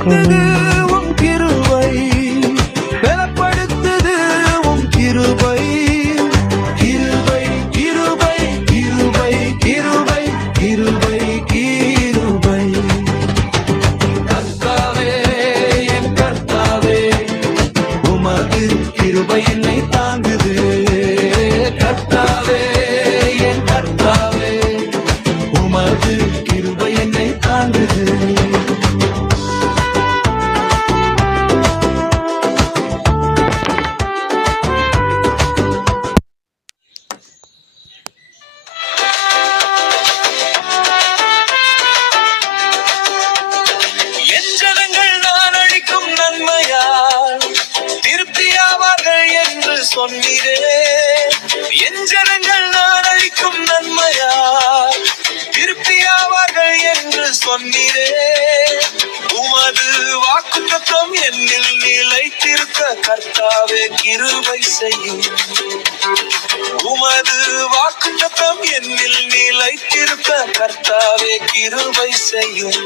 பலப்படுத்துது உம் கிருபை, பலப்படுத்துது உம் கிருபை. கிருபை கிருபை கிருபை கிருபை கிருபை கிருபை. கர்த்தாவே என் கர்த்தாவே, உமது கிருபை என்னை தாங்குது. கர்த்தாவே என் கர்த்தாவே, உமது கிருபை என்னை தாங்குது. என் ஜனங்கள் நான் அளிக்கும் நன்மையால் திருப்தியாவார்கள் என்று சொன்னீரே. என் ஜனங்கள் நான் அளிக்கும் நன்மையால் திருப்தியாவார்கள் என்று சொன்னீரே. உமது வாக்குத்தத்தம் என்னில் நிலைத்திருக்க கர்த்தாவே கிருபை செய்யும். உமது வாக்குத்தத்தம் என்னில் நிலைத்திருக்க கர்த்தாவே கிருபை செய்யும்.